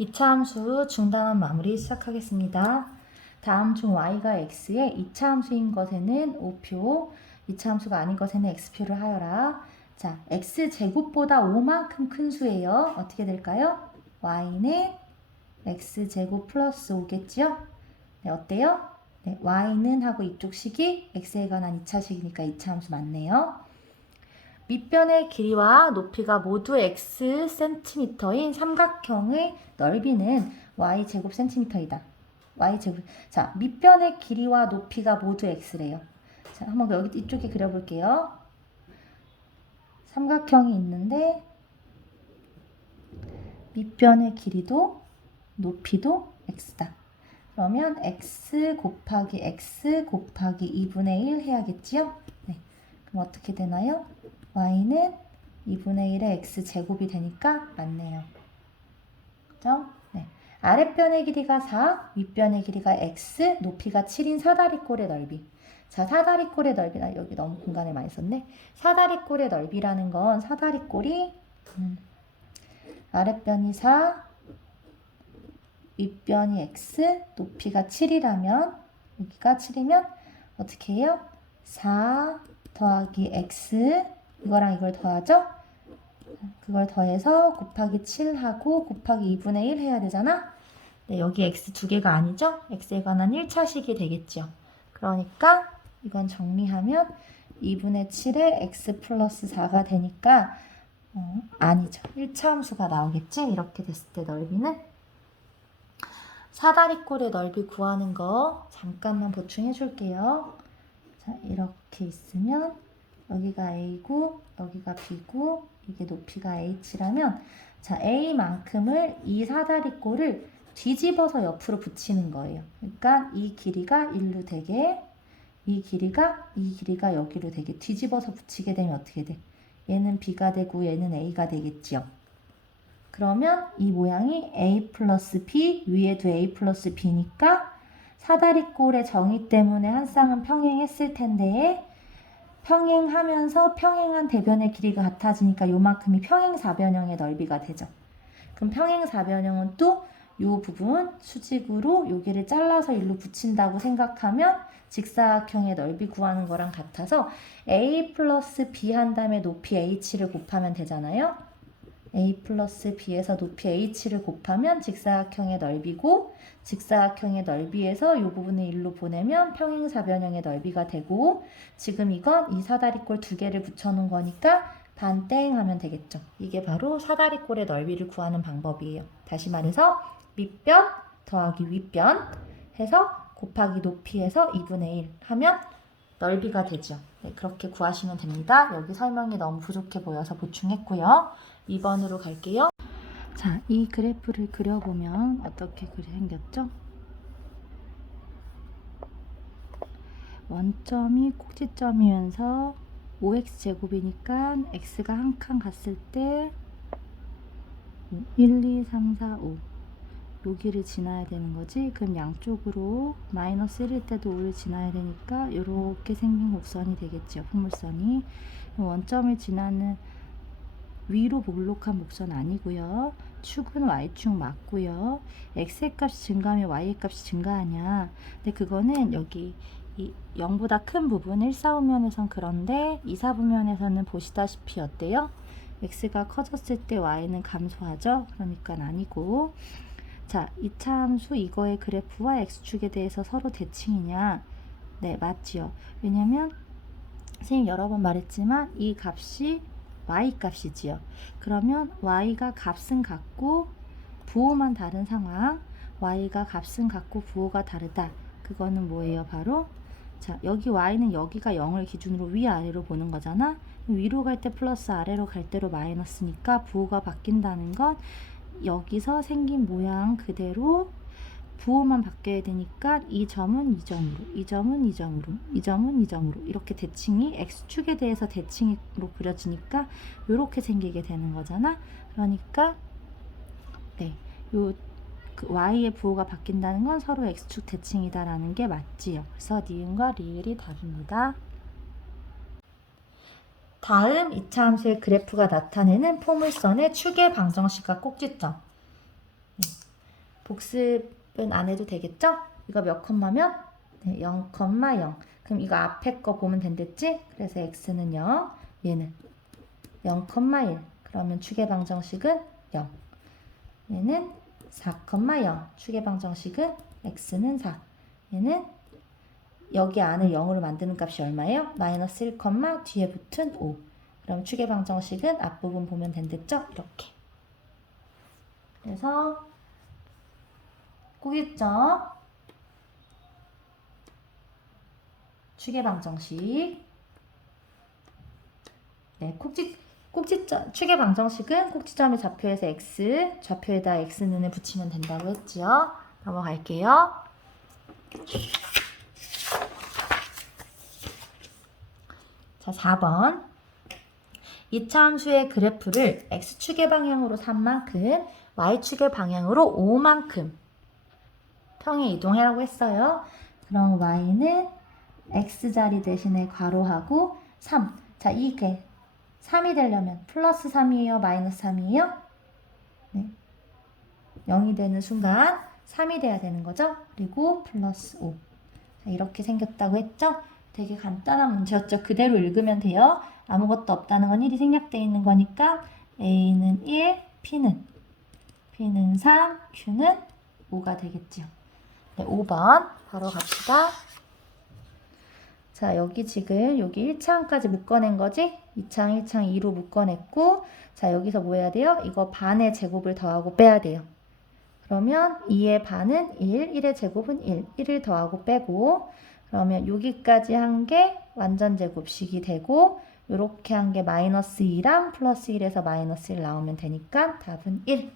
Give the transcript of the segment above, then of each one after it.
2차 함수 중단원 마무리 시작하겠습니다. 다음 중 y가 x의 2차 함수인 것에는 O표, 2차 함수가 아닌 것에는 x표를 하여라. 자, x제곱보다 5만큼 큰 수예요. 어떻게 될까요? y는 x제곱 플러스 5겠죠? 네, 어때요? 네, y는 하고 이쪽 식이 x에 관한 2차식이니까 2차 함수 맞네요. 밑변의 길이와 높이가 모두 x cm인 삼각형의 넓이는 y 제곱 cm이다. y 제곱. 자, 밑변의 길이와 높이가 모두 x래요. 자, 한번 여기 이쪽에 그려볼게요. 삼각형이 있는데 밑변의 길이도 높이도 x다. 그러면 x 곱하기 x 곱하기 2분의 1 해야겠지요? 네. 그럼 어떻게 되나요? y는 2분의 1의 x제곱이 되니까 맞네요. 그죠? 네. 아랫변의 길이가 4, 윗변의 길이가 x, 높이가 7인 사다리꼴의 넓이. 자, 사다리꼴의 넓이나 여기 너무 공간을 많이 썼네. 사다리꼴의 넓이라는 건 사다리꼴이 아랫변이 4, 윗변이 x, 높이가 7이라면 여기가 7이면 어떻게 해요? 4 더하기 x 이거랑 이걸 더하죠? 그걸 더해서 곱하기 7하고 곱하기 2분의 1 해야 되잖아? 네, 여기 x 두 개가 아니죠? x에 관한 1차식이 되겠죠. 그러니까 이건 정리하면 2분의 7에 x 플러스 4가 되니까 아니죠. 1차 함수가 나오겠지? 이렇게 됐을 때 넓이는 사다리꼴의 넓이 구하는 거 잠깐만 보충해 줄게요. 자, 이렇게 있으면 여기가 a고 여기가 b고 이게 높이가 h라면 자, a만큼을 이 사다리꼴을 뒤집어서 옆으로 붙이는 거예요. 그러니까 이 길이가 1로 되게 이 길이가 여기로 되게 뒤집어서 붙이게 되면 어떻게 돼? 얘는 b가 되고 얘는 a가 되겠지요. 그러면 이 모양이 a 플러스 b, 위에도 a 플러스 b니까 사다리꼴의 정의 때문에 한 쌍은 평행했을 텐데 평행하면서 평행한 대변의 길이가 같아지니까 요만큼이 평행사변형의 넓이가 되죠. 그럼 평행사변형은 또 요 부분 수직으로 여기를 잘라서 일로 붙인다고 생각하면 직사각형의 넓이 구하는 거랑 같아서 a 플러스 b 한 다음에 높이 h를 곱하면 되잖아요. a 플러스 b에서 높이 h를 곱하면 직사각형의 넓이고 직사각형의 넓이에서 이 부분을 1로 보내면 평행사변형의 넓이가 되고 지금 이건 이 사다리꼴 두 개를 붙여놓은 거니까 반땡 하면 되겠죠. 이게 바로 사다리꼴의 넓이를 구하는 방법이에요. 다시 말해서 밑변 더하기 윗변 해서 곱하기 높이에서 2분의 1 하면 넓이가 되죠. 네, 그렇게 구하시면 됩니다. 여기 설명이 너무 부족해 보여서 보충했고요. 2번으로 갈게요. 자, 이 그래프를 그려보면 어떻게 생겼죠? 원점이 꼭지점이면서 5x제곱이니까 x가 한 칸 갔을 때 1, 2, 3, 4, 5 여기를 지나야 되는 거지. 그럼 양쪽으로 마이너스 1일 때도 5를 지나야 되니까 이렇게 생긴 곡선이 되겠죠. 포물선이. 원점을 지나는 위로 볼록한 목선 아니고요. 축은 y축 맞고요. x의 값이 증가하면 y의 값이 증가하냐. 근데 그거는 여기 이 0보다 큰 부분 1, 4분면에선 그런데 2, 4분면에서는 보시다시피 어때요? x가 커졌을 때 y는 감소하죠. 그러니까 아니고. 자, 2차 함수 이거의 그래프와 x축에 대해서 서로 대칭이냐? 네, 맞지요. 왜냐면 선생님 여러 번 말했지만 이 값이 y 값이지요. 그러면 y가 값은 같고 부호만 다른 상황, y가 값은 같고 부호가 다르다. 그거는 뭐예요? 바로 자, 여기 y는 여기가 0을 기준으로 위아래로 보는 거잖아. 위로 갈 때 플러스, 아래로 갈 때로 마이너스니까 부호가 바뀐다는 건 여기서 생긴 모양 그대로 부호만 바뀌어야 되니까 이 점은 이 점으로, 이 점은 이 점으로, 이 점은 이 점으로 이렇게 대칭이 x축에 대해서 대칭으로 그려지니까 이렇게 생기게 되는 거잖아. 그러니까 네, 그 y의 부호가 바뀐다는 건 서로 x축 대칭이다라는 게 맞지요. 그래서 니은과 리을이 답입니다. 다음 2차 함수의 그래프가 나타내는 포물선의 축의 방정식과 꼭지점. 복습은 안 해도 되겠죠? 이거 몇 컴마면? 네, 0, 0. 그럼 이거 앞에 거 보면 된댔지? 그래서 x는 0, 얘는 0, 1. 그러면 축의 방정식은 0. 얘는 4, 0. 축의 방정식은 x는 4. 얘는 여기 안을 0으로 만드는 값이 얼마예요? 마이너스 1, 뒤에 붙은 5. 그럼 축의 방정식은 앞부분 보면 된댔죠? 이렇게. 그래서 꼭있죠? 축의 방정식. 네, 꼭지점, 축의 방정식은 꼭지점의 좌표에서 x, 좌표에다 x는을 붙이면 된다고 했지요. 넘어갈게요. 자, 4번. 이차함수의 그래프를 x축의 방향으로 3만큼, y축의 방향으로 5만큼 평에 이동하라고 했어요. 그럼 y는 x자리 대신에 괄호하고 3. 자, 이게 3이 되려면 플러스 3이에요? 마이너스 3이에요? 네. 0이 되는 순간 3이 돼야 되는 거죠? 그리고 플러스 5. 자, 이렇게 생겼다고 했죠? 되게 간단한 문제였죠? 그대로 읽으면 돼요. 아무것도 없다는 건 1이 생략되어 있는 거니까 A는 1, P는 3, Q는 5가 되겠죠. 네, 5번 바로 갑시다. 자, 여기 지금 여기 1차항까지 묶어낸 거지? 2차항, 1차항 2로 묶어냈고, 자, 여기서 뭐 해야 돼요? 이거 반의 제곱을 더하고 빼야 돼요. 그러면 2의 반은 1, 1의 제곱은 1, 1을 더하고 빼고, 그러면 여기까지 한 게 완전 제곱식이 되고, 요렇게 한 게 마이너스 2랑 플러스 1에서 마이너스 1 나오면 되니까 답은 1.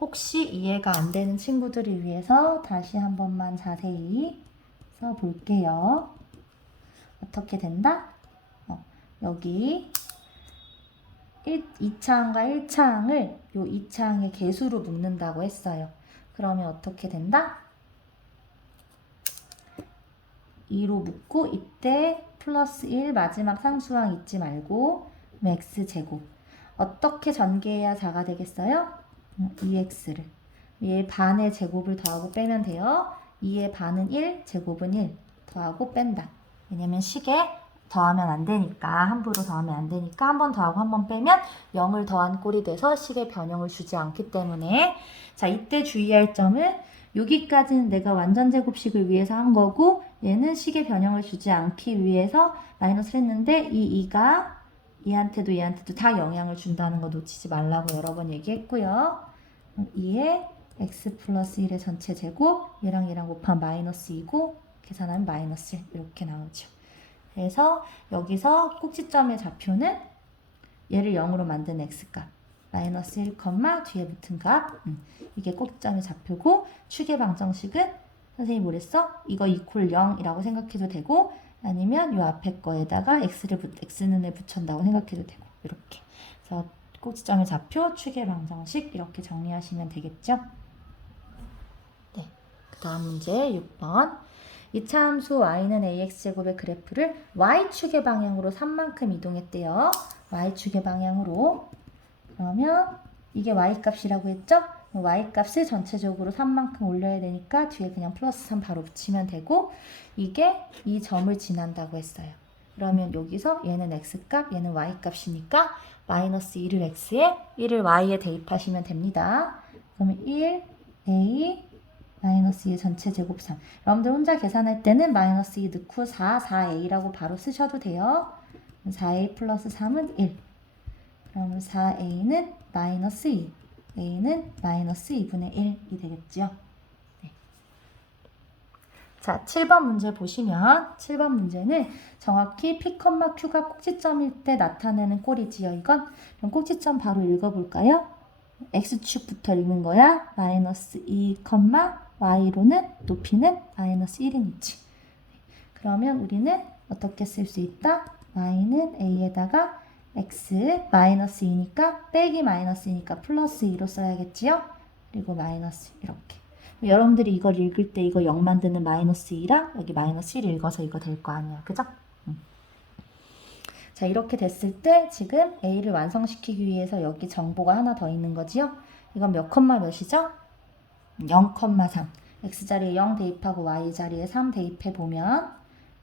혹시 이해가 안 되는 친구들을 위해서 다시 한 번만 자세히 써볼게요. 어떻게 된다? 여기 2차항과 1차항을 요 2차항의 개수로 묶는다고 했어요. 그러면 어떻게 된다? 2로 묶고 이때 플러스 1 마지막 상수항 잊지 말고 x제곱. 어떻게 전개해야 4가 되겠어요? 2x를. 얘 반의 제곱을 더하고 빼면 돼요. 2의 반은 1, 제곱은 1 더하고 뺀다. 왜냐면 식에 더하면 안 되니까, 함부로 더하면 안 되니까 한 번 더하고 한 번 빼면 0을 더한 꼴이 돼서 식에 변형을 주지 않기 때문에. 자, 이때 주의할 점은 여기까지는 내가 완전 제곱식을 위해서 한 거고 얘는 식에 변형을 주지 않기 위해서 마이너스를 했는데 이 2가 얘한테도 얘한테도 다 영향을 준다는 거 놓치지 말라고 여러 번 얘기했고요. 2에 x 플러스 1의 전체 제곱 얘랑 얘랑 곱하면 마이너스 2고 계산하면 마이너스 1 이렇게 나오죠. 그래서 여기서 꼭지점의 좌표는 얘를 0으로 만든 x값 마이너스 1, 뒤에 붙은 값 이게 꼭지점의 좌표고 축의 방정식은 선생님이 뭐랬어? 이거 이퀄 0이라고 생각해도 되고 아니면 이 앞에 거에다가 x는을 붙였다고 생각해도 되고 이렇게. 그래서 꼭지점의 좌표, 축의 방정식 이렇게 정리하시면 되겠죠? 네, 그 다음 문제 6번. 이차함수 y는 ax제곱의 그래프를 y축의 방향으로 3만큼 이동했대요. y축의 방향으로. 그러면 이게 y값이라고 했죠? y값을 전체적으로 3만큼 올려야 되니까 뒤에 그냥 플러스 3 바로 붙이면 되고 이게 이 점을 지난다고 했어요. 그러면 여기서 얘는 x값, 얘는 y값이니까 마이너스 1을 x에 1을 y에 대입하시면 됩니다. 그러면 1a 마이너스 2의 전체 제곱 3. 여러분들 혼자 계산할 때는 마이너스 2 넣고 4a라고 바로 쓰셔도 돼요. 4a 플러스 3은 1. 그러면 4a는 마이너스 2. a는 마이너스 2분의 1이 되겠죠. 네. 자, 7번 문제 보시면 7번 문제는 정확히 P, Q가 꼭지점일 때 나타내는 꼴이지요. 이건 그럼 꼭지점 바로 읽어볼까요? X축부터 읽는 거야. 마이너스 2, Y로는 높이는 마이너스 1이니지. 그러면 우리는 어떻게 쓸 수 있다? Y는 A에다가 X 마이너스 2니까 빼기 마이너스 2니까 플러스 2로 써야겠지요? 그리고 마이너스 이렇게. 여러분들이 이걸 읽을 때 이거 0 만드는 마이너스 2랑 여기 마이너스 1 읽어서 이거 될 거 아니야. 그죠? 자, 이렇게 됐을 때 지금 A를 완성시키기 위해서 여기 정보가 하나 더 있는 거지요? 이건 몇 컴마 몇이죠? 0,3 x자리에 0 대입하고 y자리에 3 대입해 보면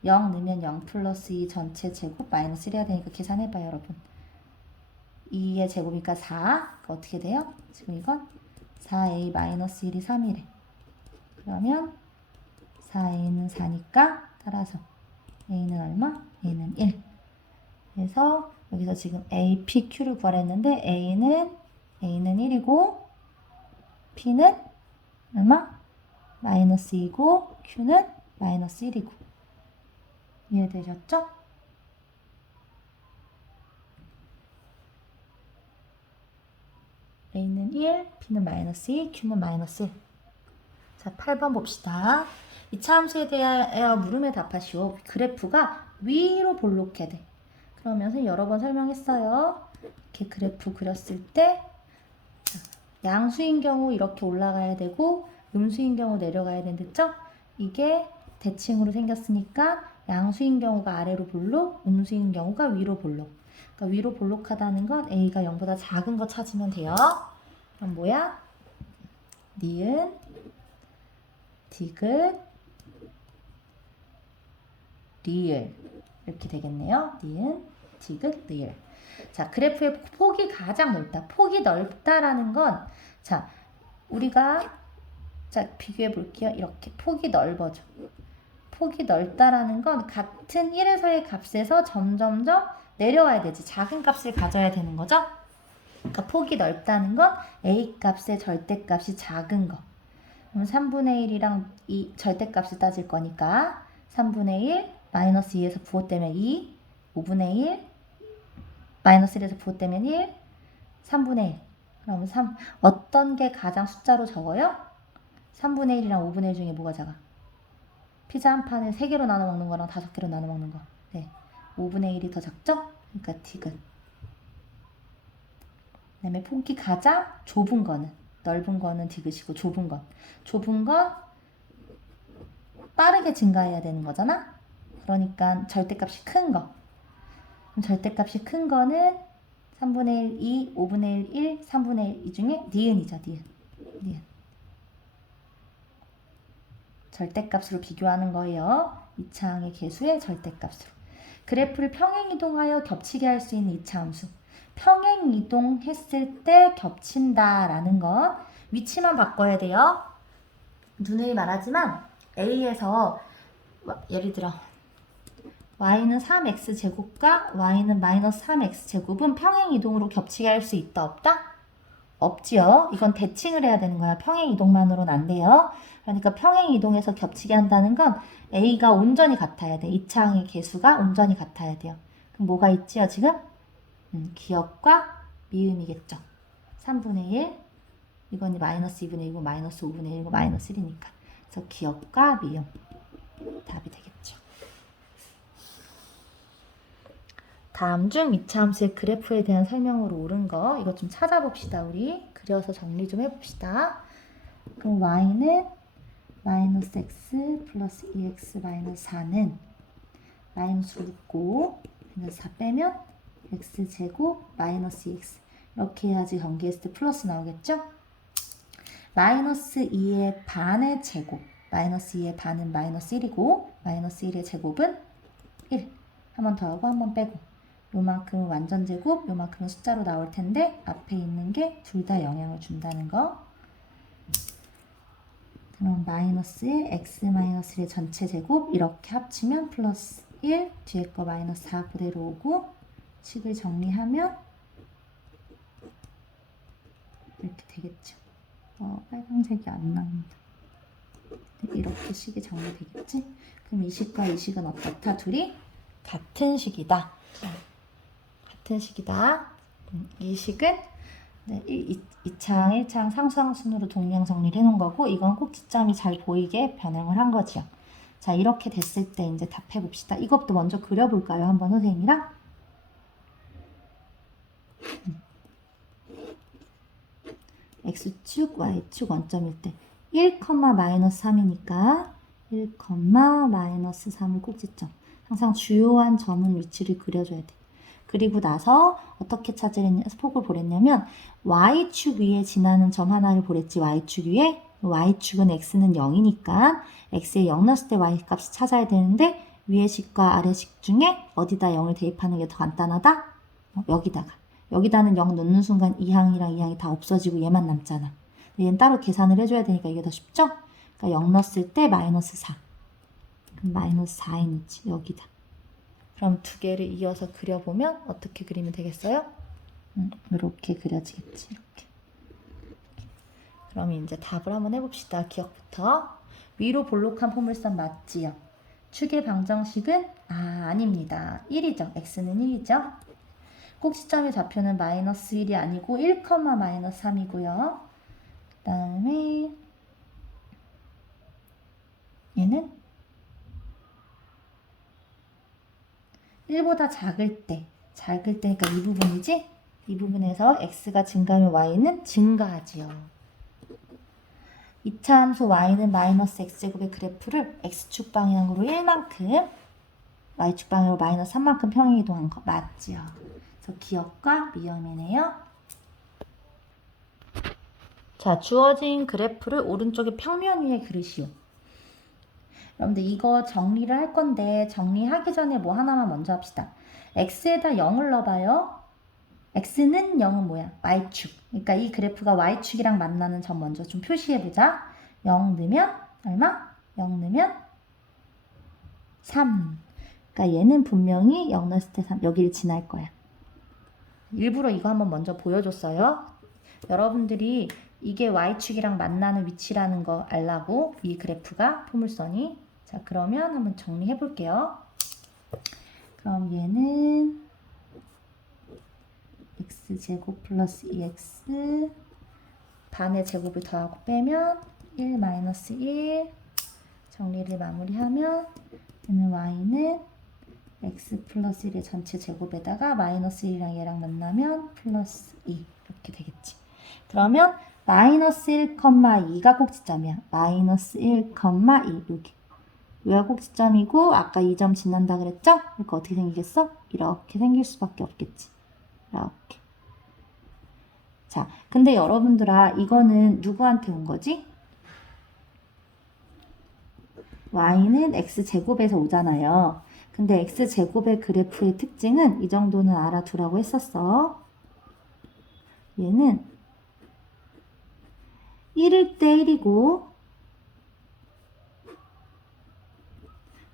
0 넣으면 0 플러스 2 전체 제곱 마이너스 1 해야 되니까 계산해봐요 여러분. 2의 제곱이니까 4. 어떻게 돼요? 지금 이건 4a 마이너스 1이 3이래. 그러면 4a는 4니까 따라서 a는 얼마? a는 1. 그래서 여기서 지금 a, p, q를 구하랬는데 a는 1이고 p는 얼마? 마이너스 2고 q는 마이너스 1이고. 이해되셨죠? a는 1, p는 마이너스 2, q는 마이너스 1. 자, 8번 봅시다. 이차 함수에 대하여 물음에 답하시오. 그래프가 위로 볼록해야 돼. 그러면서 여러 번 설명했어요. 이렇게 그래프 그렸을 때 양수인 경우 이렇게 올라가야 되고 음수인 경우 내려가야 되는데죠? 이게 대칭으로 생겼으니까 양수인 경우가 아래로 볼록, 음수인 경우가 위로 볼록. 그러니까 위로 볼록하다는 건 A가 0보다 작은 거 찾으면 돼요. 그럼 뭐야? 니은, 디귿, 리을 이렇게 되겠네요. 니은, 디귿, 리을. 자, 그래프의 폭이 가장 넓다. 폭이 넓다라는 건 자, 우리가 자, 비교해 볼게요. 이렇게 폭이 넓어져. 폭이 넓다라는 건 같은 1에서의 값에서 점점점 내려와야 되지. 작은 값을 가져야 되는 거죠. 그러니까 폭이 넓다는 건 A 값의 절대값이 작은 거. 그럼 3분의 1이랑 이 절대값을 따질 거니까 3분의 1 마이너스 2에서 부호되면 2, 5분의 1 마이너스 1에서 부호되면 1, 3분의 1. 그럼 3 어떤 게 가장 숫자로 적어요? 3분의 1이랑 5분의 1 중에 뭐가 작아? 피자 한 판을 3개로 나눠 먹는 거랑 5개로 나눠 먹는 거. 네. 5분의 1이 더 작죠? 그러니까 디귿. 그다음에 폭이 가장 좁은 거는 넓은 거는 디귿이고 좁은 건 빠르게 증가해야 되는 거잖아. 그러니까 절대값이 큰 거. 그럼 절대값이 큰 거는 3분의 1, 2, 5분의 1, 1, 3분의 1 이 중에 니은이죠. 니은. 절대값으로 비교하는 거예요. 이차항의 개수의 절대값으로. 그래프를 평행이동하여 겹치게 할 수 있는 이차 함수. 평행이동했을 때 겹친다라는 건 위치만 바꿔야 돼요. 누누이 말하지만 A에서 예를 들어 y는 3x제곱과 y는 마이너스 3x제곱은 평행이동으로 겹치게 할 수 있다 없다? 없지요. 이건 대칭을 해야 되는 거야. 평행이동만으로는 안 돼요. 그러니까 평행이동해서 겹치게 한다는 건 A가 온전히 같아야 돼. 이차항의 개수가 온전히 같아야 돼요. 그럼 뭐가 있지요 지금? 기억과 미음이겠죠. 3분의 1 이건 마이너스 2분의 1이고 마이너스 5분의 1이고 마이너스 1이니까 그래서 기억과 미음 답이 되겠죠. 다음 중 이차함수의 그래프에 대한 설명으로 옳은 거 이거 좀 찾아봅시다. 우리 그려서 정리 좀 해봅시다. 그럼 y는 마이너스 x 플러스 2x 마이너스 4는 마이너스로 묶고 마이너스 4 빼면 x제곱 마이너스 2x 이렇게 해야지 전개했을 때 플러스 나오겠죠? 마이너스 2의 반의 제곱 마이너스 2의 반은 마이너스 1이고 마이너스 1의 제곱은 1 한 번 더하고 한 번 빼고 요만큼은 완전 제곱 요만큼은 숫자로 나올 텐데 앞에 있는 게 둘 다 영향을 준다는 거. 그럼 마이너스의 x 마이너스 1의 전체 제곱 이렇게 합치면 플러스 1 뒤에 거 마이너스 4 그대로 오고 식을 정리하면 이렇게 되겠죠. 빨간색이 안 나옵니다. 이렇게 식이 정리되겠지? 그럼 이 식과 이 식은 어떻다? 둘이 같은 식이다. 같은 식이다. 이 식은 2창, 1창 상수항순으로 동량 정리를 해놓은 거고 이건 꼭지점이 잘 보이게 변형을 한 거지요. 자, 이렇게 됐을 때 이제 답해봅시다. 이것도 먼저 그려볼까요? 한번 선생님이랑? X축, Y축 원점일 때 1, 마이너스 3이니까 1, 마이너스 3을 꼭지점. 항상 주요한 점은 위치를 그려줘야 돼. 그리고 나서 어떻게 폭을 보랬냐면 Y축 위에 지나는 점 하나를 보랬지. Y축 위에 y축은 x는 0이니까 x에 0 넣었을 때 y값이 찾아야 되는데 위의 식과 아래 식 중에 어디다 0을 대입하는 게 더 간단하다? 여기다는 0 넣는 순간 이 항이랑 이 항이 다 없어지고 얘만 남잖아. 얘는 따로 계산을 해줘야 되니까 이게 더 쉽죠? 그러니까 0 넣었을 때 마이너스 4. 그럼 마이너스 4에 넣지, 여기다. 그럼 두 개를 이어서 그려보면 어떻게 그리면 되겠어요? 이렇게 그려지겠지, 이렇게. 그럼 이제 답을 한번 해봅시다. 기억부터. 위로 볼록한 포물선 맞지요? 축의 방정식은 아닙니다. 1이죠. x는 1이죠. 꼭지점의 좌표는 마이너스 1이 아니고 1, 마이너스 3이고요. 그 다음에 얘는 1보다 작을 때니까 이 부분이지? 이 부분에서 x가 증가하면 y는 증가하지요. 2차 함수 y는 마이너스 x제곱의 그래프를 x축 방향으로 1만큼 y축 방향으로 마이너스 3만큼 평행이동한 거 맞지요? 그래서 기억과 미음이네요. 자, 주어진 그래프를 오른쪽에 평면 위에 그리시오. 여러분들 이거 정리를 할 건데 정리하기 전에 뭐 하나만 먼저 합시다. x에다 0을 넣어봐요. x는 0은 뭐야? y축. 그러니까 이 그래프가 y축이랑 만나는 점 먼저 좀 표시해보자. 0 넣으면 얼마? 0 넣으면 3. 그러니까 얘는 분명히 0 넣었을 때 3. 여기를 지날 거야. 일부러 이거 한번 먼저 보여줬어요. 여러분들이 이게 y축이랑 만나는 위치라는 거 알라고 이 그래프가 포물선이. 자, 그러면 한번 정리해 볼게요. 그럼 얘는 x제곱 플러스 2x 반의 제곱을 더하고 빼면 1 마이너스 1 정리를 마무리하면 얘는 y는 x 플러스 1의 전체 제곱에다가 마이너스 1이랑 얘랑 만나면 플러스 2 이렇게 되겠지. 그러면 마이너스 1,2가 꼭지점이야. 마이너스 1,2 여기. 여기가 꼭지점이고 아까 2점 지난다 그랬죠? 그러니까 어떻게 생기겠어? 이렇게 생길 수밖에 없겠지. 이렇게. 자, 근데 여러분들아 이거는 누구한테 온 거지? y는 x제곱에서 오잖아요. 근데 x제곱의 그래프의 특징은 이 정도는 알아두라고 했었어. 얘는 1일 때 1이고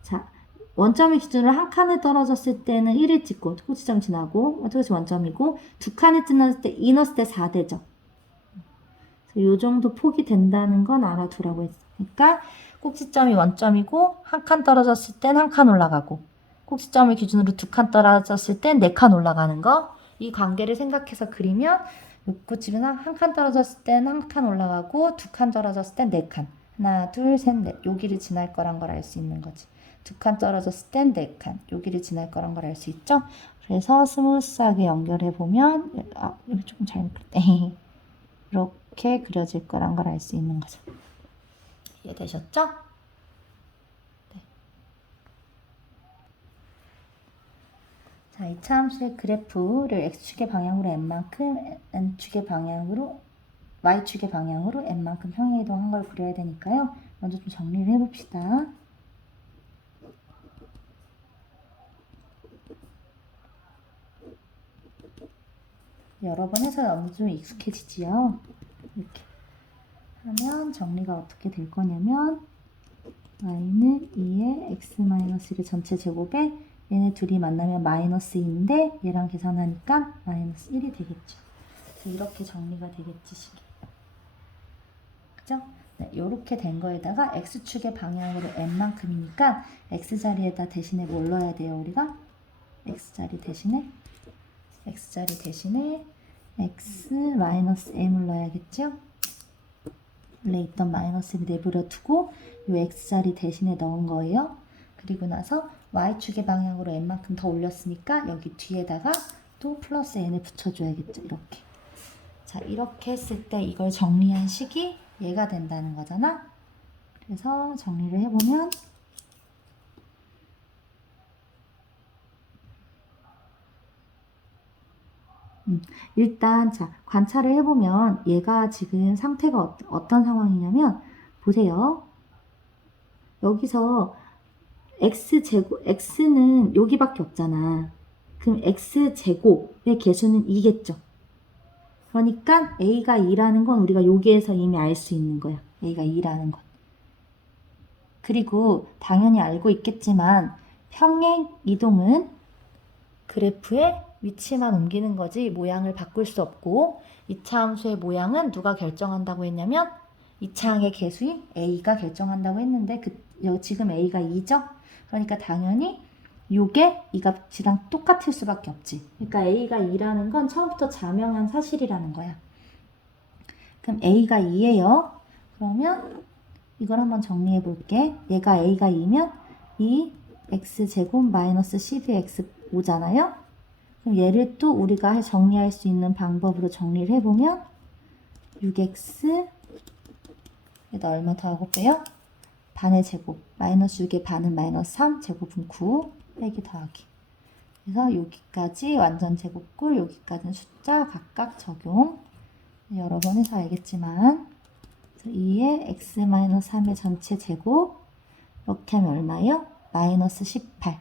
자, 원점의 기준으로 한 칸을 떨어졌을 때는 1을 찍고 꼭지점 지나고 이것이 원점이고 두 칸을 지났을 때 2 넣었을 때 4되죠. 이 정도 폭이 된다는 건 알아두라고 했으니까 꼭지점이 원점이고 한 칸 떨어졌을 땐 한 칸 올라가고 꼭지점을 기준으로 두 칸 떨어졌을 땐 네 칸 올라가는 거 이 관계를 생각해서 그리면 꼭지는 한 칸 떨어졌을 땐 한 칸 올라가고 두 칸 떨어졌을 땐 네 칸 하나 둘 셋 넷 여기를 지날 거란 걸 알 수 있는 거지. 두 칸 떨어졌을 땐 네 칸 여기를 지날 거란 걸 알 수 있죠. 그래서 스무스하게 연결해 보면 여기 조금 잘못 그렸네. 이렇게 그려질 거란 걸 알 수 있는 거죠. 이해되셨죠? 네. 자, 2차 함수의 그래프를 x축의 방향으로 n만큼, n축의 방향으로, y축의 방향으로 n만큼 평행이동한 걸 그려야 되니까요. 먼저 좀 정리를 해봅시다. 여러 번 해서 어느 좀 익숙해지지요. 이렇게 하면 정리가 어떻게 될 거냐면 y는 2의 x-1의 전체 제곱에 얘네 둘이 만나면 마이너스 2인데 얘랑 계산하니까 마이너스 1이 되겠죠. 그래서 이렇게 정리가 되겠지, 식이. 그죠? 네, 이렇게 된 거에다가 x축의 방향으로 n만큼이니까 x자리에다 대신에 뭘 넣어야 돼요, 우리가? x자리 대신에 x-m을 넣어야겠죠? 원래 있던 마이너스를 내버려 두고 이 x자리 대신에 넣은 거예요. 그리고 나서 y축의 방향으로 n만큼 더 올렸으니까 여기 뒤에다가 또 플러스 n을 붙여줘야겠죠. 이렇게. 자, 이렇게 했을 때 이걸 정리한 식이 얘가 된다는 거잖아. 그래서 정리를 해보면 일단 자 관찰을 해보면 얘가 지금 상태가 어떤 상황이냐면 보세요. 여기서 x제곱, x는 여기밖에 없잖아. 그럼 x제곱의 개수는 2겠죠. 그러니까 a가 2라는 건 우리가 여기에서 이미 알 수 있는 거야. a가 2라는 건. 그리고 당연히 알고 있겠지만 평행 이동은 그래프의 위치만 옮기는 거지 모양을 바꿀 수 없고 이차 함수의 모양은 누가 결정한다고 했냐면 이차항의 개수인 a가 결정한다고 했는데 지금 a가 2죠? 그러니까 당연히 요게 이 값이랑 똑같을 수밖에 없지. 그러니까 a가 2라는 건 처음부터 자명한 사실이라는 거야. 그럼 a가 2예요. 그러면 이걸 한번 정리해 볼게. 얘가 a가 2면 2x제곱 마이너스 12x 오잖아요. 그럼 얘를 또 우리가 정리할 수 있는 방법으로 정리를 해보면 6x 여기다 얼마 더하고 빼요? 반의 제곱 마이너스 6의 반은 마이너스 3 제곱은 9 빼기 더하기. 그래서 여기까지 완전 제곱꼴 여기까지는 숫자 각각 적용. 여러 번 해서 알겠지만 2의 x-3의 전체 제곱 이렇게 하면 얼마예요? 마이너스 18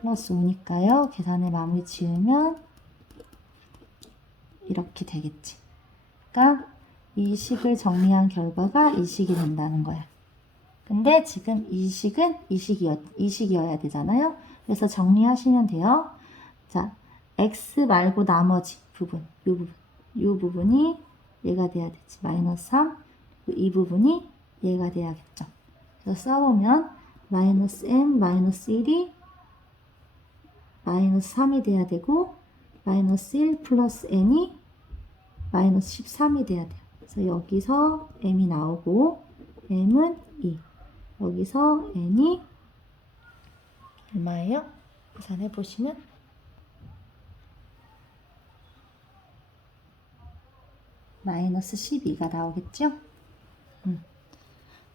플러스 5니까요. 계산을 마무리 지으면 이렇게 되겠지. 그러니까 이 식을 정리한 결과가 이 식이 된다는 거야. 근데 지금 이 식은 이 식이어야 되잖아요. 그래서 정리하시면 돼요. 자, x 말고 나머지 부분, 이 부분이 얘가 돼야 되지. 마이너스 3, 이 부분이 얘가 돼야겠죠. 그래서 써보면 마이너스 m, 마이너스 1이 마이너스 3이 돼야 되고 마이너스 1 플러스 n이 마이너스 13이 돼야 돼요. 그래서 여기서 m이 나오고 m은 2. 여기서 n이 얼마예요? 계산해 보시면 마이너스 12가 나오겠죠?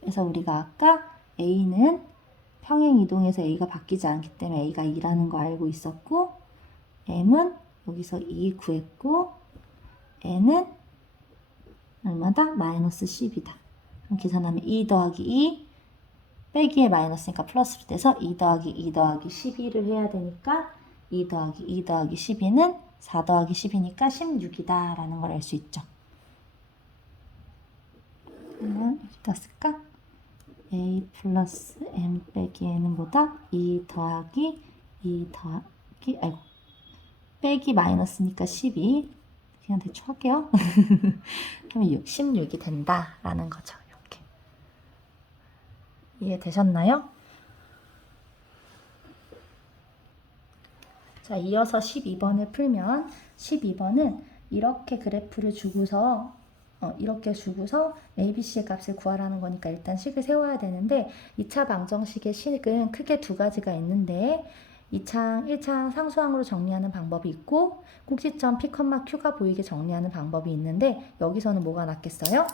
그래서 우리가 아까 a는 평행 이동에서 a가 바뀌지 않기 때문에 a가 2라는 거 알고 있었고 m은 여기서 2 구했고 n은 얼마다? 마이너스 10이다. 그럼 계산하면 2 더하기 2 빼기에 마이너스니까 플러스로 돼서 2 더하기 2 더하기 12를 해야 되니까 2 더하기 2 더하기 12는 4 더하기 10이니까 16이다 라는 걸 알 수 있죠. 그러면 여기다 쓸까? a 플러스 m 빼기 n은 뭐다? 2 더하기 2 더하기 빼기 마이너스니까 12 그냥 대충 할게요. 그러면 16이 된다라는 거죠. 이렇게 이해되셨나요? 자, 이어서 12번을 풀면 12번은 이렇게 그래프를 주고서 이렇게 주고서 ABC의 값을 구하라는 거니까 일단 식을 세워야 되는데 2차 방정식의 식은 크게 두 가지가 있는데 1차항 상수항으로 정리하는 방법이 있고 꼭지점 P, Q가 보이게 정리하는 방법이 있는데 여기서는 뭐가 낫겠어요?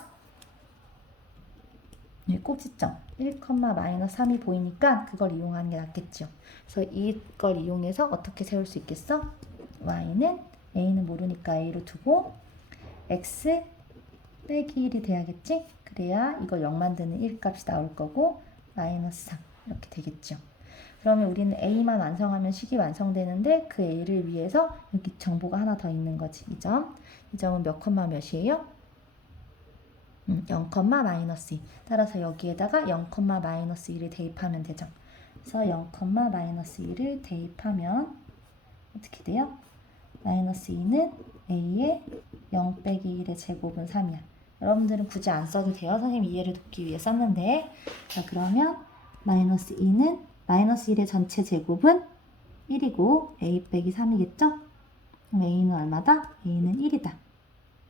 네, 꼭지점 1, 마이너스 3이 보이니까 그걸 이용하는 게 낫겠죠. 그래서 이걸 이용해서 어떻게 세울 수 있겠어? y는 a는 모르니까 a로 두고 x 빼기 1이 돼야겠지? 그래야 이걸 0 만드는 1 값이 나올 거고 마이너스 3 이렇게 되겠죠. 그러면 우리는 a만 완성하면 식이 완성되는데 그 a를 위해서 여기 정보가 하나 더 있는 거지. 이 점은 몇 컴마 몇이에요? 0, 마이너스 2. 따라서 여기에다가 0, 마이너스 1을 대입하면 되죠. 그래서 0, 마이너스 1을 대입하면 어떻게 돼요? 마이너스 2는 a의 0 빼기 1의 제곱은 3이야. 여러분들은 굳이 안 써도 돼요. 선생님 이해를 돕기 위해 썼는데. 자, 그러면 마이너스 2는 마이너스 1의 전체 제곱은 1이고 a 빼기 3이겠죠? 그럼 a는 얼마다? a는 1이다.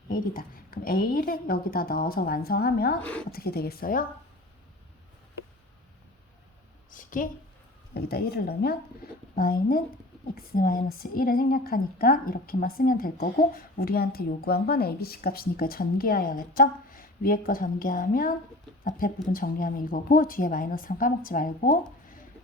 1이다. 그럼 a를 여기다 넣어서 완성하면 어떻게 되겠어요? 식이 여기다 1을 넣으면 y는 x-1을 생략하니까 이렇게만 쓰면 될 거고 우리한테 요구한 건 ABC 값이니까 전개해야겠죠? 위에 거 전개하면 앞에 부분 정리하면 이거고 뒤에 마이너스 3 까먹지 말고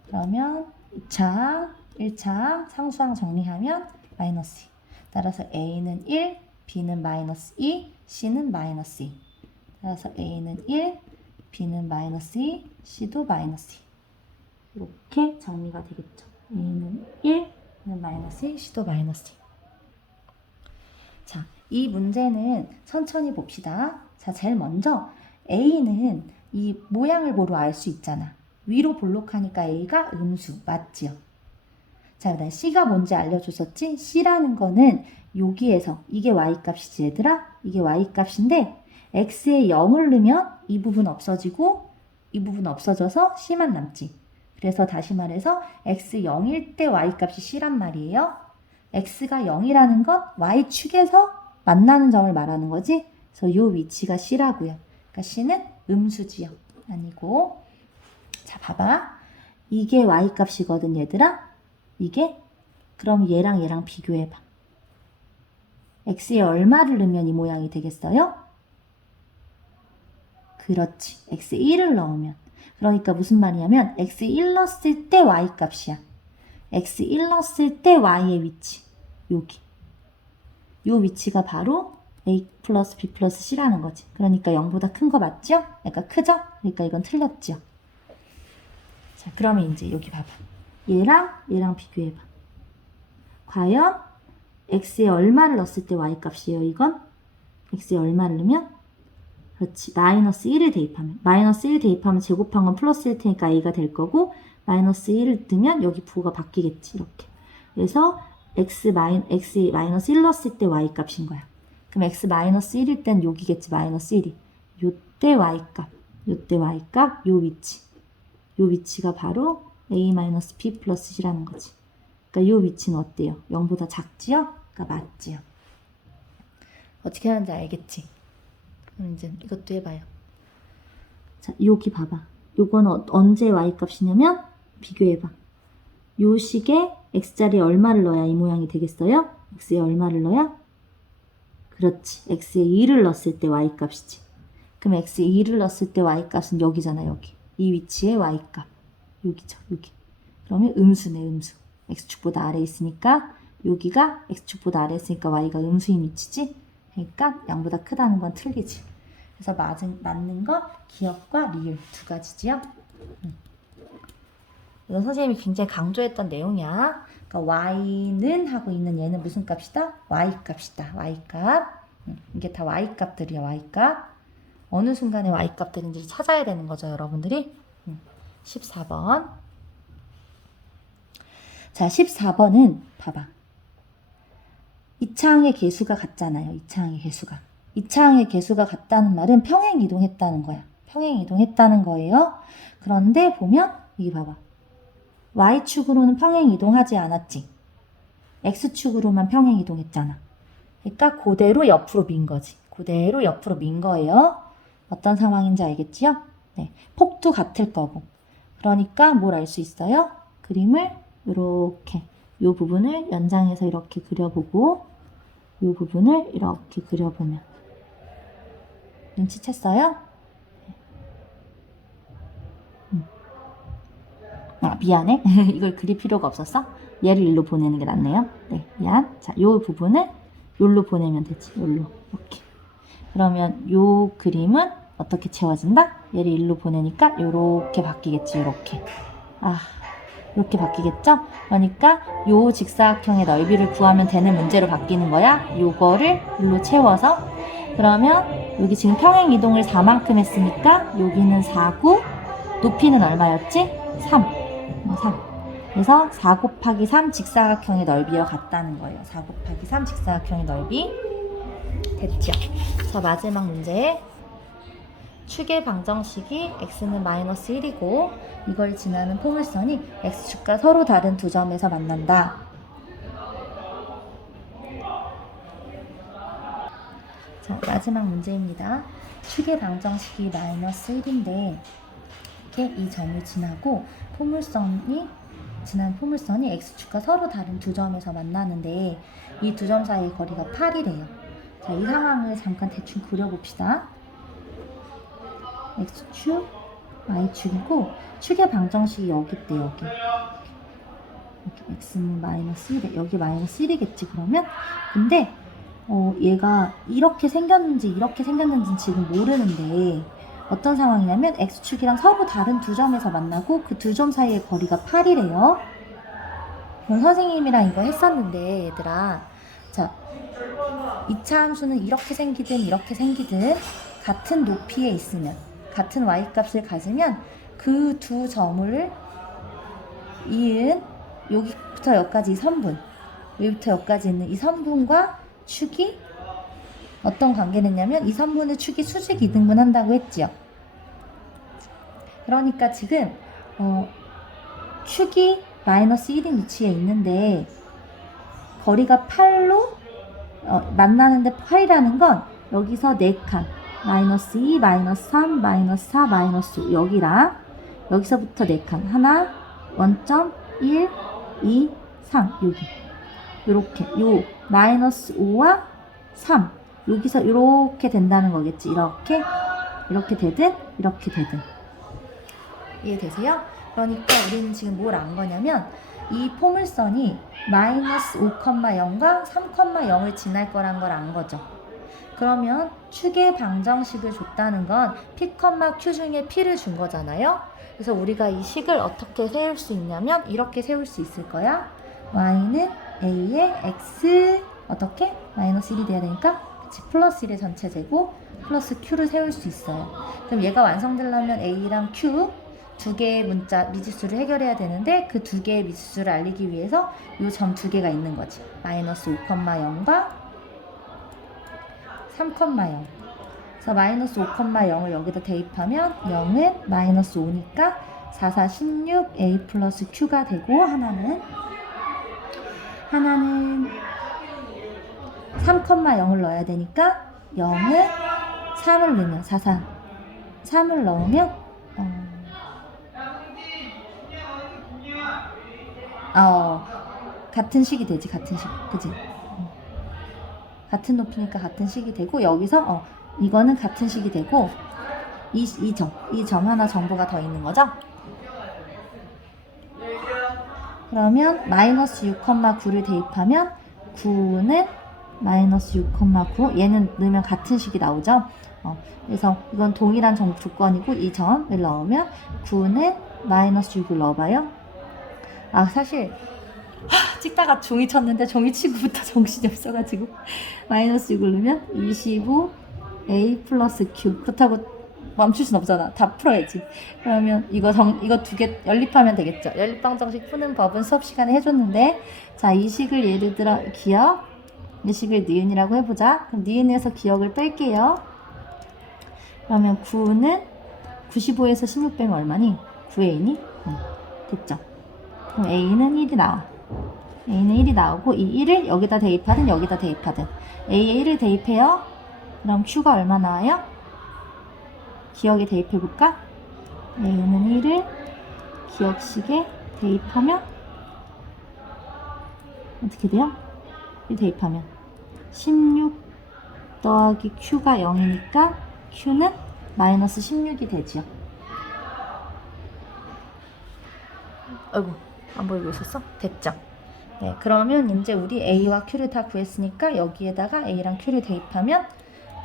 그러면 2차, 1차 상수항 정리하면 마이너스 2. 따라서 A는 1, B는 마이너스 2, C는 마이너스 2. 따라서 A는 1, B는 마이너스 2, C도 마이너스 2. 이렇게 정리가 되겠죠. A는 1, B는 마이너스 2, C도 마이너스 2. 자, 이 문제는 천천히 봅시다. 자, 제일 먼저 A는 이 모양을 보러 알 수 있잖아. 위로 볼록하니까 A가 음수, 맞지요? 자, 그다음 C가 뭔지 알려줬었지? C라는 거는 여기에서 이게 Y값이지 얘들아? 이게 Y값인데 X에 0을 넣으면 이 부분 없어지고 이 부분 없어져서 C만 남지. 그래서 다시 말해서 X 0일 때 Y값이 C란 말이에요. X가 0이라는 건 Y축에서 만나는 점을 말하는 거지. 그래서 이 위치가 C라고요. 그러니까 C는 음수지요. 아니고. 자, 봐봐. 이게 Y값이거든 얘들아. 이게. 그럼 얘랑 얘랑 비교해봐. X에 얼마를 넣으면 이 모양이 되겠어요? 그렇지. X에 1을 넣으면. 그러니까 무슨 말이냐면 X 1 넣었을 때 Y값이야. X 1 넣었을 때 Y의 위치. 여기. 요 위치가 바로 A 플러스 B 플러스 C라는 거지. 그러니까 0보다 큰 거 맞죠? 그러니까 크죠? 그러니까 이건 틀렸죠. 자, 그러면 이제 여기 봐봐. 얘랑 비교해봐. 과연 X에 얼마를 넣었을 때 Y값이에요, 이건? X에 얼마를 넣으면? 그렇지. 마이너스 1을 대입하면. 마이너스 1 대입하면 제곱한 건 플러스일 테니까 A가 될 거고, 마이너스 1을 뜨면 여기 부호가 바뀌겠지, 이렇게. 그래서 X에 마이너스 1 넣었을 때 Y값인 거야. 그럼 X 마이너스 1일 땐 여기겠지, 마이너스 1이. 요때 Y값, 요때 Y값, 요 위치. 요 위치가 바로 A 마이너스 B 플러스 C라는 거지. 그러니까 요 위치는 어때요? 0보다 작지요? 그러니까 맞지요. 어떻게 하는지 알겠지? 그럼 이제 이것도 해봐요. 자, 여기 봐봐. 요건 언제 Y값이냐면 비교해봐. 요 식에 X자리에 얼마를 넣어야 이 모양이 되겠어요? X에 얼마를 넣어야? 그렇지. X에 2를 넣었을 때 Y값이지. 그럼 X에 2를 넣었을 때 Y값은 여기잖아, 여기. 이 위치에 Y값. 여기죠, 여기. 그러면 음수네, 음수. X축보다 아래에 있으니까 여기가 X축보다 아래에 있으니까 Y가 음수인 위치지. 그러니까 0보다 크다는 건 틀리지. 그래서 맞는 거 기억과 리을 두 가지지요. 이건 선생님이 굉장히 강조했던 내용이야. 그러니까 Y는 하고 있는 얘는 무슨 값이다? Y값이다. Y값. 이게 다 Y값들이야. Y값. 어느 순간에 Y값들인지 찾아야 되는 거죠, 여러분들이. 14번. 자, 14번은 봐봐. 2차항의 개수가 같잖아요. 2차항의 개수가. 2차항의 개수가 같다는 말은 평행 이동했다는 거야. 평행 이동했다는 거예요. 그런데 보면 여기 봐봐. Y축으로는 평행 이동하지 않았지. X축으로만 평행 이동했잖아. 그러니까 그대로 옆으로 민 거지. 그대로 옆으로 민 거예요. 어떤 상황인지 알겠지요? 네, 폭도 같을 거고. 그러니까 뭘 알 수 있어요? 그림을 이렇게 이 부분을 연장해서 이렇게 그려보고 이 부분을 이렇게 그려보면 눈치챘어요? 아, 미안해. 이걸 그릴 필요가 없었어? 얘를 일로 보내는 게 낫네요. 네, 미안. 자, 이 부분을 여기로 보내면 되지. 여기로. 이렇게. 그러면 이 그림은 어떻게 채워진다? 얘를 일로 보내니까 이렇게 바뀌겠지. 이렇게. 아, 이렇게 바뀌겠죠? 그러니까 요 직사각형의 넓이를 구하면 되는 문제로 바뀌는 거야. 요거를 일로 채워서. 그러면 여기 지금 평행 이동을 4만큼 했으니까 여기는 4구, 높이는 얼마였지? 3. 3. 그래서 4 곱하기 3 직사각형의 넓이와 같다는 거예요. 4 곱하기 3 직사각형의 넓이. 됐죠? 자, 마지막 문제. 축의 방정식이 x는 마이너스 1이고 이걸 지나는 포물선이 x축과 서로 다른 두 점에서 만난다. 자, 마지막 문제입니다. 축의 방정식이 마이너스 1인데 이렇게 이 점을 지나고 지난 포물선이 x축과 서로 다른 두 점에서 만나는데 이 두 점 사이의 거리가 8이래요. 자, 이 상황을 잠깐 대충 그려봅시다. x축, y축이고 축의 방정식이 여기 있대, 여기. 여기 x는 마이너스 1에 여기 마이너스 1이겠지 그러면. 근데 얘가 이렇게 생겼는지 이렇게 생겼는지는 지금 모르는데 어떤 상황이냐면 x축이랑 서로 다른 두 점에서 만나고 그 두 점 사이의 거리가 8이래요. 그럼 선생님이랑 이거 했었는데 얘들아, 자 2차 함수는 이렇게 생기든 이렇게 생기든 같은 높이에 있으면 같은 y값을 가지면 그 두 점을 이은 여기부터 여기까지 이 선분, 여기부터 여기까지 있는 이 선분과 축이 어떤 관계를 했냐면 이 선분의 축이 수직 이등분 한다고 했지요. 그러니까 지금 축이 마이너스 1인 위치에 있는데 거리가 8로 만나는데 8이라는 건 여기서 4칸 마이너스 2, 마이너스 3, 마이너스 4, 마이너스 5 여기랑 여기서부터 4칸 하나, 원점, 1, 2, 3 여기 요렇게 요 마이너스 5와 3 여기서 이렇게 된다는 거겠지. 이렇게 되든 이렇게 되든 이해되세요? 그러니까 우리는 지금 뭘 안 거냐면 이 포물선이 마이너스 5,0과 3,0을 지날 거란 걸 안 거죠. 그러면 축의 방정식을 줬다는 건 P, Q 중에 P를 준 거잖아요. 그래서 우리가 이 식을 어떻게 세울 수 있냐면 이렇게 세울 수 있을 거야. y는 a에 x 어떻게? 마이너스 1이 돼야 되니까 그치? 플러스 1의 전체 제곱 플러스 q를 세울 수 있어요. 그럼 얘가 완성되려면 a랑 q 두 개의 문자 미지수를 해결해야 되는데 그 두 개의 미지수를 알리기 위해서 이 점 두 개가 있는 거지. 마이너스 5,0과 3,0. 그래서 마이너스 5,0을 여기다 대입하면 0은 마이너스 5니까 4, 4, 16 a 플러스 q가 되고 하나는 3,0을 넣어야 되니까 0은 3을 넣으면 4, 4, 3을 넣으면 같은 식이 되지. 같은 식 그지? 같은 높이니까 같은 식이 되고 여기서 이거는 같은 식이 되고 이 점 하나 정보가 더 있는 거죠? 그러면 마이너스 6,9를 대입하면 9는 마이너스 6,9 얘는 넣으면 같은 식이 나오죠? 그래서 이건 동일한 조건이고 이 점을 넣으면 9는 마이너스 6을 넣어봐요. 사실 찍다가 종이 쳤는데 종이 치고부터 정신이 없어가지고 마이너스 6을 넣으면 25 a 플러스 q 그렇다고 멈출 순 없잖아. 다 풀어야지. 그러면 이거 두 개 연립하면 되겠죠. 연립방정식 푸는 법은 수업 시간에 해줬는데 자, 이 식을 예를 들어 기억 이 식을 니은이라고 해보자. 그럼 니은에서 기억을 뺄게요. 그러면 9는 95에서 16 빼면 얼마니? 9a니? 됐죠. 그럼 a는 1이 나와. a는 1이 나오고 이 1을 여기다 대입하든 여기다 대입하든 a에 1을 대입해요. 그럼 q가 얼마 나와요? 기억에 대입해볼까? a는 1을 기억식에 대입하면 어떻게 돼요? 1 대입하면 16 더하기 q가 0이니까 q는 마이너스 16이 되지요. 아이고 안 보이고 있었어? 됐죠? 네, 그러면 이제 우리 a와 q를 다 구했으니까 여기에다가 a랑 q를 대입하면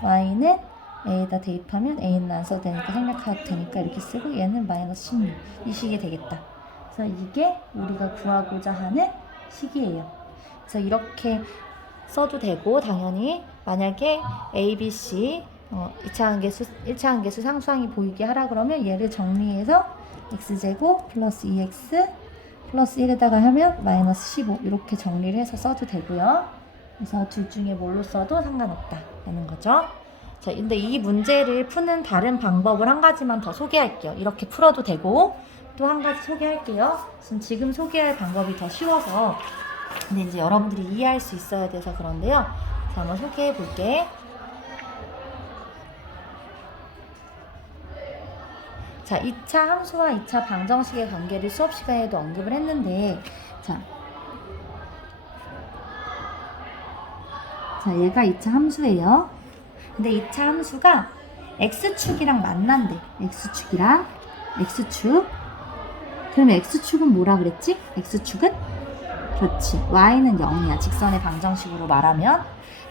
y는 a에다 대입하면 a는 안 써도 되니까 생략해도 되니까 이렇게 쓰고 얘는 마이너스 16 이 식이 되겠다. 그래서 이게 우리가 구하고자 하는 식이에요. 그래서 이렇게 써도 되고 당연히 만약에 a, b, c 1차 한계수 상수항이 보이게 하라 그러면 얘를 정리해서 x제곱 플러스 2x 플러스 1에다가 하면 마이너스 15 이렇게 정리를 해서 써도 되고요. 그래서 둘 중에 뭘로 써도 상관없다 라는 거죠. 자, 근데 이 문제를 푸는 다른 방법을 한 가지만 더 소개할게요. 이렇게 풀어도 되고 또 한 가지 소개할게요. 지금 소개할 방법이 더 쉬워서 근데 이제 여러분들이 이해할 수 있어야 돼서 그런데요. 자, 한번 소개해 볼게. 자, 2차 함수와 2차 방정식의 관계를 수업 시간에도 언급을 했는데 자, 얘가 2차 함수예요. 근데 2차 함수가 x축이랑 만난대. x축이랑 x축. 그러면 x축은 뭐라 그랬지? x축은 그렇지. y는 0이야. 직선의 방정식으로 말하면.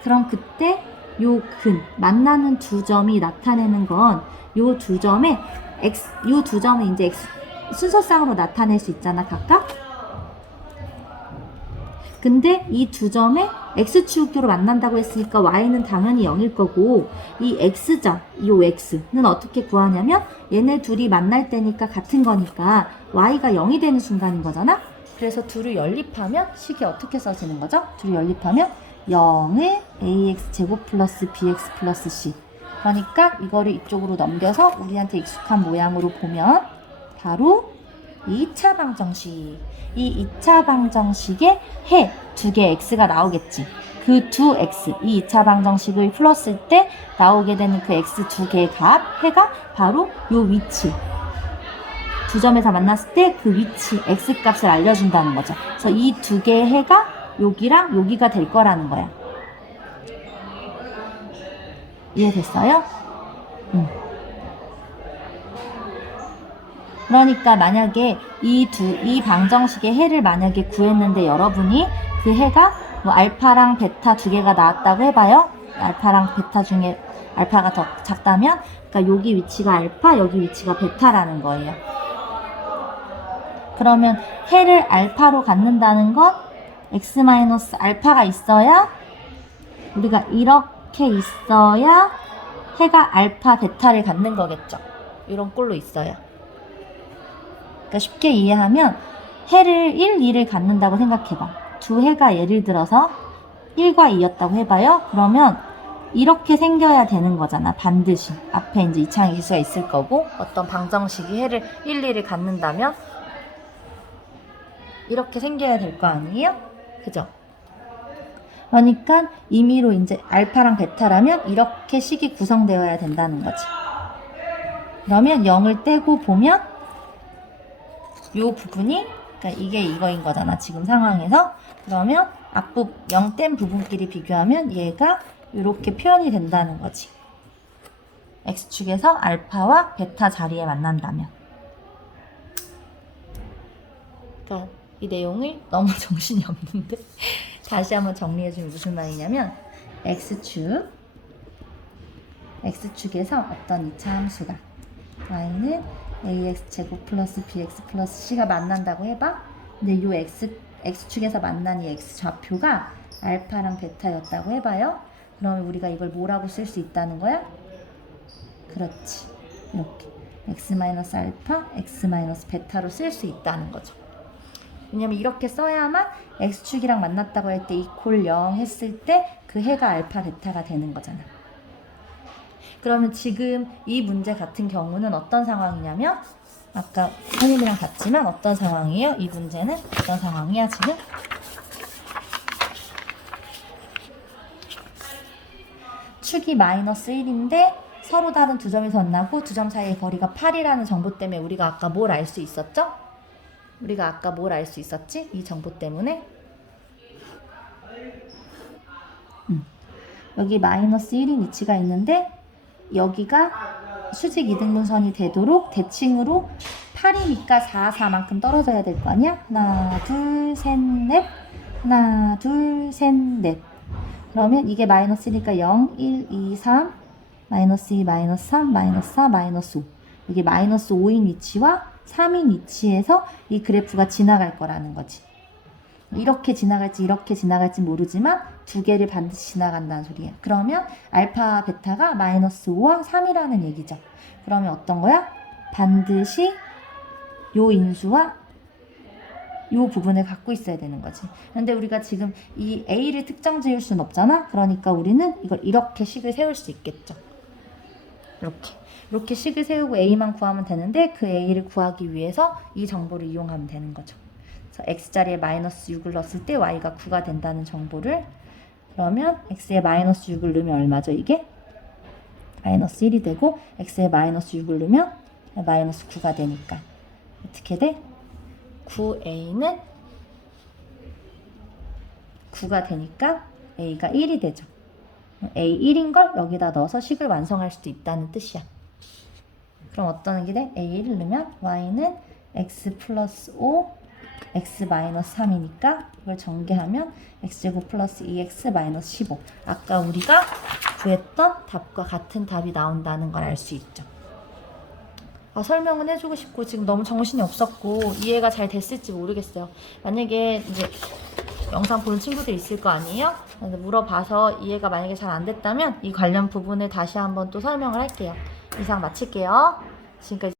그럼 그때 요 근, 만나는 두 점이 나타내는 건 요 두 점에 요 두 점을 이제 순서상으로 나타낼 수 있잖아, 각각? 근데 이 두 점에 x축으로 만난다고 했으니까 y는 당연히 0일 거고, 이 x점, 요 x는 어떻게 구하냐면 얘네 둘이 만날 때니까 같은 거니까 y가 0이 되는 순간인 거잖아? 그래서 둘을 연립하면 식이 어떻게 써지는 거죠? 둘을 연립하면 0을 ax제곱 플러스 bx 플러스 c. 그러니까 이거를 이쪽으로 넘겨서 우리한테 익숙한 모양으로 보면 바로 2차 방정식. 이 2차 방정식에 해 두 개 x가 나오겠지. 그 두 x, 이 2차 방정식을 풀었을 때 나오게 되는 그 x 두 개의 값, 해가 바로 요 위치. 두 점에서 만났을 때 그 위치, x 값을 알려준다는 거죠. 그래서 이 두 개의 해가 여기랑 여기가 될 거라는 거야. 이해됐어요? 그러니까 만약에 이 방정식의 해를 만약에 구했는데 여러분이 그 해가 뭐 알파랑 베타 두 개가 나왔다고 해봐요. 알파랑 베타 중에 알파가 더 작다면, 그러니까 여기 위치가 알파, 여기 위치가 베타라는 거예요. 그러면 해를 알파로 갖는다는 건 x 마이너스 알파가 있어야, 우리가 이렇게 있어야 해가 알파 베타를 갖는 거겠죠. 이런 꼴로 있어야. 그러니까 쉽게 이해하면 해를 1, 2를 갖는다고 생각해봐. 두 해가 예를 들어서 1과 2였다고 해봐요. 그러면 이렇게 생겨야 되는 거잖아. 반드시. 앞에 이제 이차항 기수가 있을 거고, 어떤 방정식이 해를 1, 2를 갖는다면 이렇게 생겨야 될 거 아니에요? 그죠? 그러니까 임의로 이제 알파랑 베타라면 이렇게 식이 구성되어야 된다는 거지. 그러면 0을 떼고 보면 요 부분이, 그러니까 이게 이거인 거잖아, 지금 상황에서. 그러면 앞부분 0 뗀 부분끼리 비교하면 얘가 이렇게 표현이 된다는 거지. x축에서 알파와 베타 자리에 만난다면. 그러니까 이 내용을 너무 정신이 없는데 다시 한번 정리해주면 무슨 말이냐면, x축에서 어떤 2차 함수가 y는 ax제곱 플러스 bx 플러스 c가 만난다고 해봐. 근데 요 x축에서 만난 이 x 좌표가 알파랑 베타였다고 해봐요. 그러면 우리가 이걸 뭐라고 쓸 수 있다는 거야? 그렇지. 이렇게 x-알파, x-베타로 쓸 수 있다는 거죠. 왜냐면 이렇게 써야만 x축이랑 만났다고 할 때 이퀄 0 했을 때 그 해가 알파, 베타가 되는 거잖아. 그러면 지금 이 문제 같은 경우는 어떤 상황이냐면, 아까 선생님이랑 같지만 어떤 상황이에요? 이 문제는 어떤 상황이야 지금? 축이 마이너스 1인데 서로 다른 두 점에서 만나고 두 점 사이의 거리가 8이라는 정보 때문에 우리가 아까 뭘 알 수 있었죠? 우리가 아까 뭘 알 수 있었지? 이 정보 때문에? 여기 마이너스 1인 위치가 있는데 여기가 수직 이등분선이 되도록 대칭으로 8이니까 4, 4만큼 떨어져야 될 거 아니야? 하나, 둘, 셋, 넷. 하나, 둘, 셋, 넷. 그러면 이게 마이너스 1이니까 0, 1, 2, 3, 마이너스 2, 마이너스 3, 마이너스 4, 마이너스 5. 이게 마이너스 5인 위치와 3인 위치에서 이 그래프가 지나갈 거라는 거지. 이렇게 지나갈지 이렇게 지나갈지 모르지만 두 개를 반드시 지나간다는 소리예요. 그러면 알파, 베타가 마이너스 5와 3이라는 얘기죠. 그러면 어떤 거야? 반드시 요 인수와 요 부분을 갖고 있어야 되는 거지. 근데 우리가 지금 이 A를 특정 지을 수는 없잖아. 그러니까 우리는 이걸 이렇게 식을 세울 수 있겠죠. 이렇게 식을 세우고 A만 구하면 되는데, 그 A를 구하기 위해서 이 정보를 이용하면 되는 거죠. 그래서 X자리에 마이너스 6을 넣었을 때 Y가 9가 된다는 정보를, 그러면 X에 마이너스 6을 넣으면 얼마죠 이게? 마이너스 1이 되고, X에 마이너스 6을 넣으면 마이너스 9가 되니까 어떻게 돼? 9A는 9가 되니까 A가 1이 되죠. A 1인 걸 여기다 넣어서 식을 완성할 수도 있다는 뜻이야. 그럼 어떤 게 돼? A 1을 넣으면 Y는 X 플러스 5 x-3이니까 이걸 전개하면 x제곱 플러스 2x-15. 아까 우리가 구했던 답과 같은 답이 나온다는 걸 알 수 있죠. 설명은 해주고 싶고 지금 너무 정신이 없었고 이해가 잘 됐을지 모르겠어요. 만약에 이제 영상 보는 친구들 있을 거 아니에요? 그래서 물어봐서 이해가 만약에 잘 안 됐다면 이 관련 부분을 다시 한번 또 설명을 할게요. 이상 마칠게요. 지금까지